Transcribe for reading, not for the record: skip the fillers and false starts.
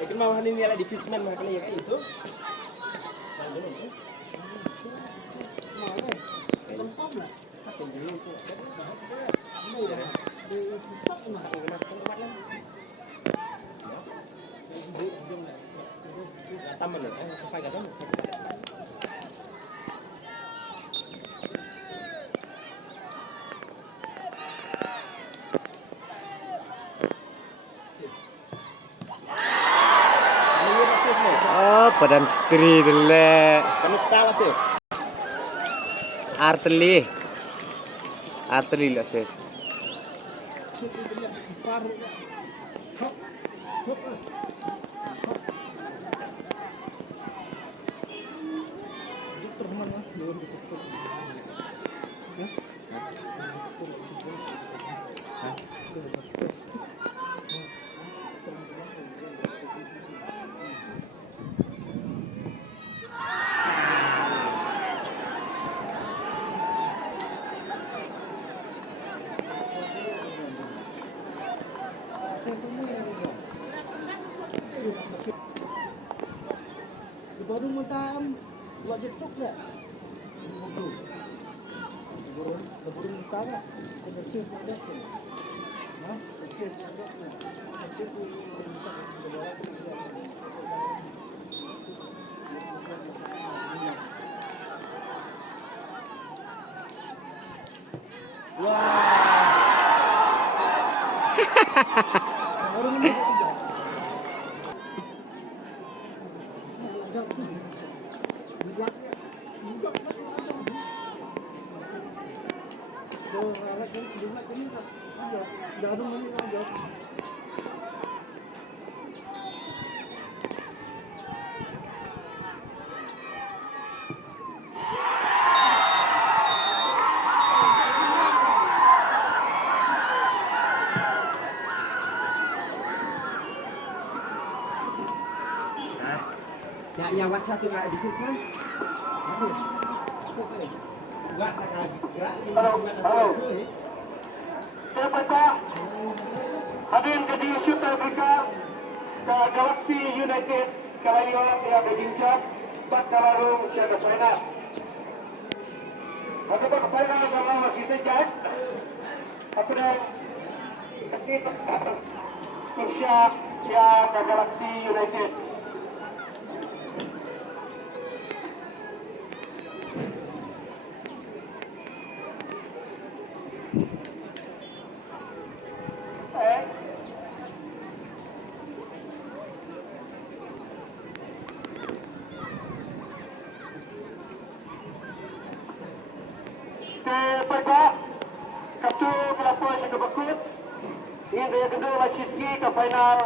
Ikan mau hari ini di fishman makan ya kayak itu. Tempom lah. Tapi dulu itu. Taman ya, fai gak tahu. Padam stri dele Kamu kalah sih. arteli lah sih. Baru mentam buat jesuk ya. Sebelum tanya, kita sih ada tu. Nah, sih ada tu. Sih tu ya wat satu nggak di sana. Buat tak gerak. Halo. Saya baca hadir jadi Syuta Afrika ke Galaxy United Kalayo yang berjincak tak kalaru siapa China. Maka China sama masih sejak apa dah kita Rusia ya ke Galaxy United. Kepada Ketua Kelapa Syekh Bakut, ini dia kedua Wajib ke final